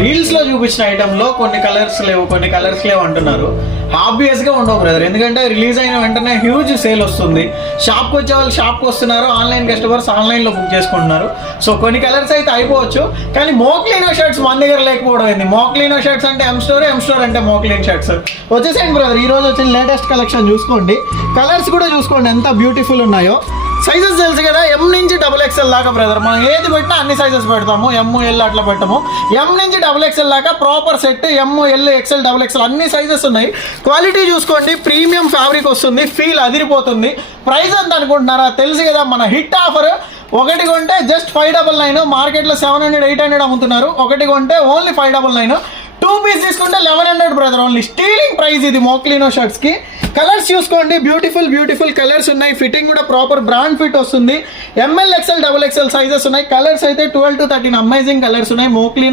Reels లో చూపించిన item లో కొన్ని కలర్స్ లేవు అంటున్నారు. ఆబ్వియస్ గా ఉండవు బ్రదర్, ఎందుకంటే రిలీజ్ అయిన వెంటనే హ్యూజ్ సేల్ వస్తుంది. షాప్కి వచ్చే వాళ్ళు షాప్కి వస్తున్నారు, ఆన్లైన్ కస్టమర్స్ ఆన్లైన్ లో బుక్ చేసుకుంటున్నారు. సో కొన్ని కలర్స్ అయితే అయిపోవచ్చు, కానీ మోక్లీనో షర్ట్స్ మన దగ్గర లేకపోవడం అయింది. మోక్లీనో షర్ట్స్ అంటే ఎం స్టోర్ అంటే మోక్లీన్ షర్ట్స్. వచ్చేసేయండి బ్రదర్, ఈ రోజు వచ్చిన లేటెస్ట్ కలెక్షన్ చూసుకోండి, కలర్స్ కూడా చూసుకోండి ఎంత బ్యూటిఫుల్ ఉన్నాయో. సైజెస్ తెలుసు కదా, ఎం నుంచి XXL దాకా బ్రదర్. మనం ఏది పెట్టినా అన్ని సైజెస్ పెడతాము, ML అట్లా పెట్టము. ఎం నుంచి XXL దాకా proper set, ML XL XXL అన్ని సైజెస్ ఉన్నాయి. క్వాలిటీ చూసుకోండి, ప్రీమియం ఫ్యాబ్రిక్ వస్తుంది, ఫీల్ అదిరిపోతుంది. ప్రైస్ ఎంత అనుకుంటున్నారా? తెలుసు కదా, మన హిట్ ఆఫర్. ఒకటి కొంటే జస్ట్ 599, మార్కెట్లో 700 800 అమ్ముతున్నారు. ఒకటి కొంటే ఓన్లీ 599. 2 పీస్ తీసుకుంటే 1100 బ్రదర్, ఓన్లీ స్టీలింగ్ ప్రైస్ ఇది మోక్లీనో షర్ట్స్ కి. కలర్స్ చూసుకోండి, బ్యూటిఫుల్ కలర్స్ ఉన్నాయి. ఫిట్టింగ్ కూడా ప్రాపర్ బ్రాండ్ ఫిట్ వస్తుంది. ML XL XXL సైజెస్ ఉన్నాయి. కలర్స్ అయితే 12 to 13 అమేజింగ్ కలర్స్ ఉన్నాయి. మోక్లీనో